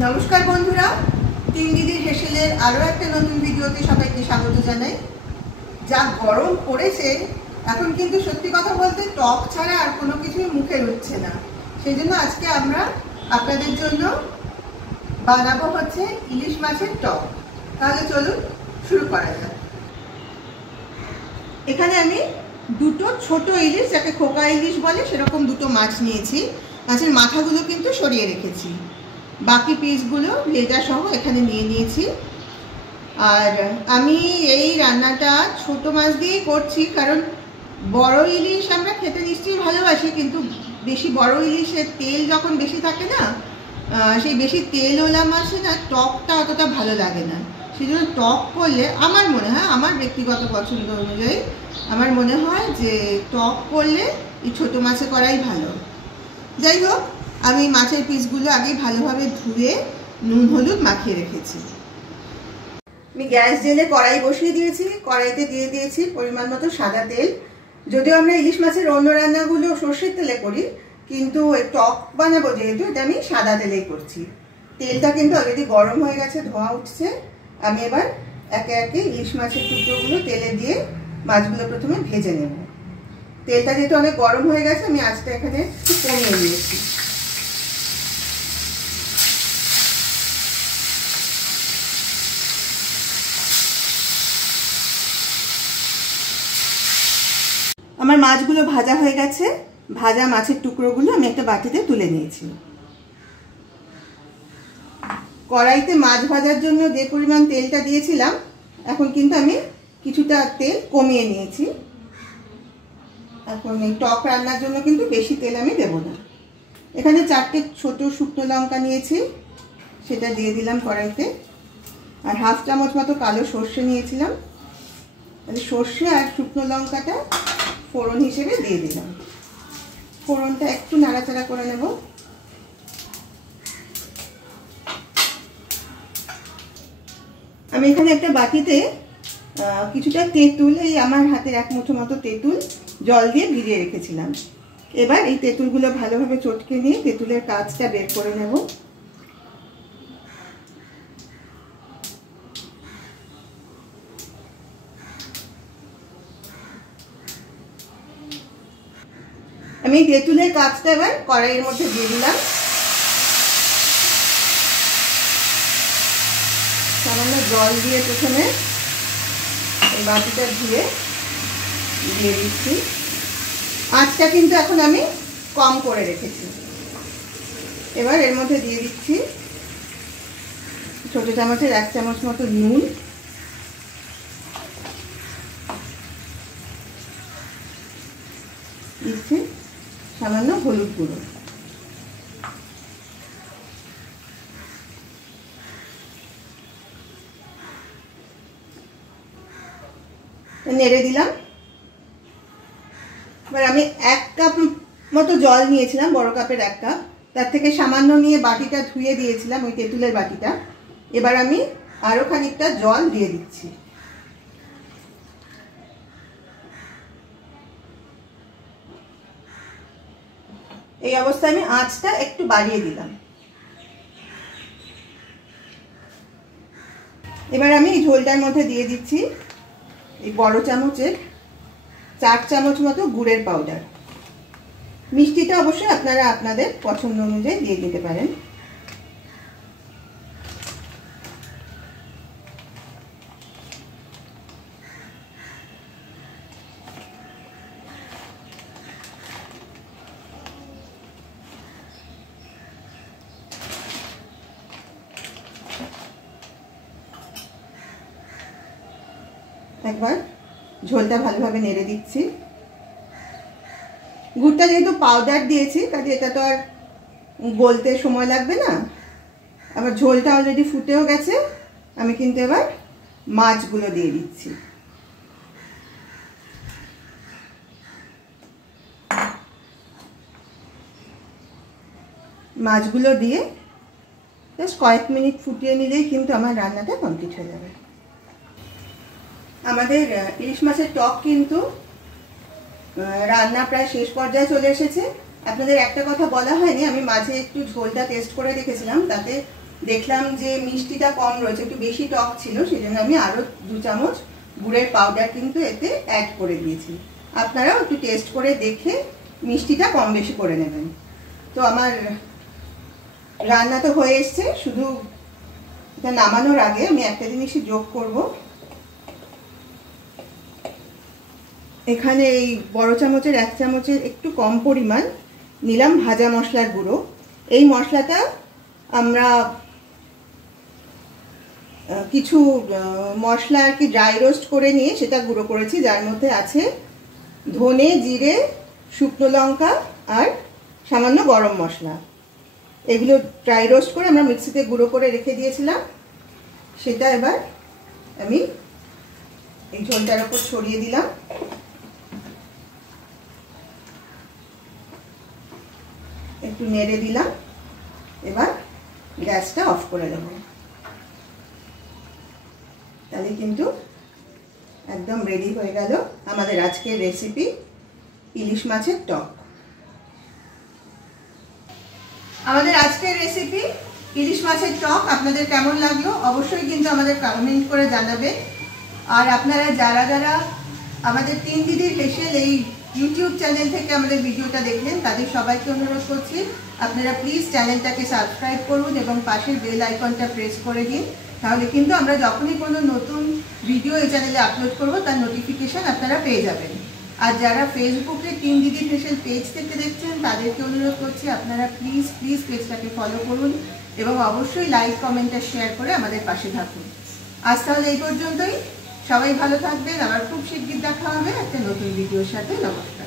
नमस्कार बंधुरा तीन दिदिर हेसेलेर आरो एक नतून भिडियोते सबाइके स्वागत जानाई। जा गरम पड़ेছে এখন কিন্তু সত্যি কথা বলতে টক ছাড়া আর কোনো কিছুই মুখে রুচছে না। সেজন্য আজকে আমরা আপনাদের জন্য বানাবো হচ্ছে ইলিশ মাছের টক। তাহলে চলুন শুরু করা যাক। এখানে আমি দুটো ছোট ইলিশ, যাকে খোকা ইলিশ বলে সেরকম দুটো মাছ নিয়েছি। মাছের মাথাগুলো কিন্তু সরিয়ে রেখেছি, বাকি পিসগুলো লেজা সহ এখানে নিয়ে নিয়েছি। আর আমি এই রান্নাটা ছোট মাছ দিয়েই করছি, কারণ বড় ইলিশ আমরা খেতে নিশ্চয়ই ভালোবাসি, কিন্তু বেশি বড় ইলিশের তেল যখন বেশি থাকে না, সেই বেশি তেলওয়ালা মাছে না টকটা অতটা ভালো লাগে না। সেই জন্য টক করলে আমার মনে হয়, আমার ব্যক্তিগত পছন্দ অনুযায়ী আমার মনে হয় যে টক করলে এই ছোটো মাছে করাই ভালো। যাই হোক, আমি মাছের পিসগুলো আগেই ভালোভাবে ধুয়ে নুন হলুদ মাখিয়ে রেখেছি। আমি গ্যাস জেলে কড়াই বসিয়ে দিয়েছি, কড়াইতে দিয়ে দিয়েছি পরিমাণ মতো সাদা তেল। যদিও আমরা ইলিশ মাছের অন্য রান্নাগুলো সর্ষের তেলে করি, কিন্তু টক বানাবো যেহেতু এটা আমি সাদা তেলেই করছি। তেলটা কিন্তু অলরেডি গরম হয়ে গেছে, ধোঁয়া উঠছে। আমি এবার একে একে ইলিশ মাছের টুকরোগুলো তেলে দিয়ে মাছগুলো প্রথমে ভেজে নেব। তেলটা যেহেতু অনেক গরম হয়ে গেছে, আমি আঁচটা এখানে একটু কমিয়ে নিয়েছি। আমার মাছগুলো ভাজা হয়ে গেছে। ভাজা মাছের টুকরোগুলো আমি একটা বাটিতে তুলে নিয়েছি। কড়াইতে মাছ ভাজার জন্য যে পরিমাণ তেলটা দিয়েছিলাম, এখন কিন্তু আমি কিছুটা তেল কমিয়ে নিয়েছি। এখন এই টক রান্নার জন্য কিন্তু বেশি তেল আমি দেব না। এখানে 4টে ছোট শুকনো লঙ্কা নিয়েছি, সেটা দিয়ে দিলাম কড়াইতে। আর হাফ চামচ মতো কালো সর্ষে নিয়েছিলাম, সর্ষে আর শুকনো লঙ্কাটা ফোড়ন হিসেবে দিয়ে দিলাম। ফোড়নটা একটু নাড়াচাড়া করে নেব। আমি এখানে একটা বাটিতে কিছুটা তেঁতুল, এই আমার হাতের এক মুঠো মতো তেঁতুল জল দিয়ে ভিজিয়ে রেখেছিলাম। এবার এই তেঁতুলগুলো ভালোভাবে চটকে নিয়ে তেঁতুলের কাঁচটা বের করে নেব। আমি তেঁতুলের কাঁচটা এবার কড়াইয়ের মধ্যে দিয়ে দিলাম। সামান্য জল দিয়ে প্রথমে এই বাটিটা ধুয়ে দিয়ে দিচ্ছি। আঁচটা কিন্তু এখন আমি কম করে রেখেছি। এবার এর মধ্যে দিয়ে দিচ্ছি ছোট চামচের 1 চামচ মতো নুন, দিচ্ছি সামান্য হলুদ গুঁড়ো। নেড়ে দিলাম। এবার আমি 1 কাপ মতো জল নিয়েছিলাম, বড় কাপের 1 কাপ, তার থেকে সামান্য নিয়ে বাটিটা ধুয়ে দিয়েছিলাম, ওই তেঁতুলের বাটিটা। এবার আমি আরো খানিকটা জল দিয়ে দিচ্ছি। এই অবস্থায় আমি আঁচটা একটু বাড়িয়ে দিলাম। এবার আমি এই ঝোলটার মধ্যে দিয়ে দিচ্ছি এই বড় চামচের 4 চামচ মতো গুড়ের পাউডার। মিষ্টিটা অবশ্যই আপনারা আপনাদের পছন্দ অনুযায়ী দিয়ে দিতে পারেন। একবার ঝোলটা ভালোভাবে নেড়ে দিচ্ছি। গুড়টা যেহেতু পাউডার দিয়েছি, কাজে এটা তো আর গলতে সময় লাগবে না। আবার ঝোলটা অলরেডি ফুটেও গেছে। আমি কিন্তু এবার মাছগুলো দিয়ে দিচ্ছি। মাছগুলো দিয়ে জাস্ট কয়েক মিনিট ফুটিয়ে নিলেই কিন্তু আমার রান্নাটা কমপ্লিট হয়ে যাবে। আমাদের ইলিশ মাছের টক কিন্তু রান্না প্রায় শেষ পর্যায়ে চলে এসেছে। আপনাদের একটা কথা বলা হয়নি, আমি মাঝে একটু ঝোলটা টেস্ট করে দেখেছিলাম, তাতে দেখলাম যে মিষ্টিটা কম রয়েছে, একটু বেশি টক ছিল, সেই জন্য আমি আরও 2 চামচ গুড়ের পাউডার কিন্তু এতে অ্যাড করে দিয়েছি। আপনারাও একটু টেস্ট করে দেখে মিষ্টিটা কম বেশি করে নেবেন। তো আমার রান্না তো হয়ে এসছে, শুধু এটা নামানোর আগে আমি একটা জিনিসই যোগ করব। এখানে এই বড় চামচের 1 চামচের একটু কম পরিমাণ নিলাম ভাজা মশলার গুঁড়ো। এই মশলাটা আমরা কিছু মশলা আর কি ড্রাই রোস্ট করে নিয়ে সেটা গুঁড়ো করেছি, যার মধ্যে আছে ধনে, জিরে, শুকনো লঙ্কা আর সামান্য গরম মশলা। এগুলো ড্রাই রোস্ট করে আমরা মিক্সিতে গুঁড়ো করে রেখে দিয়েছিলাম। সেটা এবার আমি এই ঝোলটার উপর ছড়িয়ে দিলাম। একটু নেড়ে দিলাম। এবার গ্যাসটা অফ করে দেব। তাহলে কিন্তু একদম রেডি হয়ে গেল আমাদের আজকের রেসিপি ইলিশ মাছের টক। আমাদের আজকের রেসিপি ইলিশ মাছের টক আপনাদের কেমন লাগলো অবশ্যই কিন্তু আমাদের কমেন্ট করে জানাবেন। আর আপনারা যারা যারা আমাদের 3 দিদির স্পেশাল এই ইউটিউব চ্যানেল থেকে আমাদের ভিডিওটা দেখলেন তাদের সবাইকে অনুরোধ করছি আপনারা প্লিজ চ্যানেলটাকে সাবস্ক্রাইব করুন এবং পাশের বেল আইকনটা প্রেস করে দিন। তাহলে কিন্তু আমরা যখনই কোনো নতুন ভিডিও এই চ্যানেলে আপলোড করব তার নোটিফিকেশান আপনারা পেয়ে যাবেন। আর যারা ফেসবুকে 3 দিদি স্পেশাল পেজ থেকে দেখছেন তাদেরকে অনুরোধ করছি আপনারা প্লিজ পেজটাকে ফলো করুন এবং অবশ্যই লাইক, কমেন্ট আর শেয়ার করে আমাদের পাশে থাকুন। আজ তাহলে এই পর্যন্তই। সবাই ভালো থাকবেন। আবার খুব শিগগির দেখা হবে একটা নতুন ভিডিওর সাথে। নমস্কার।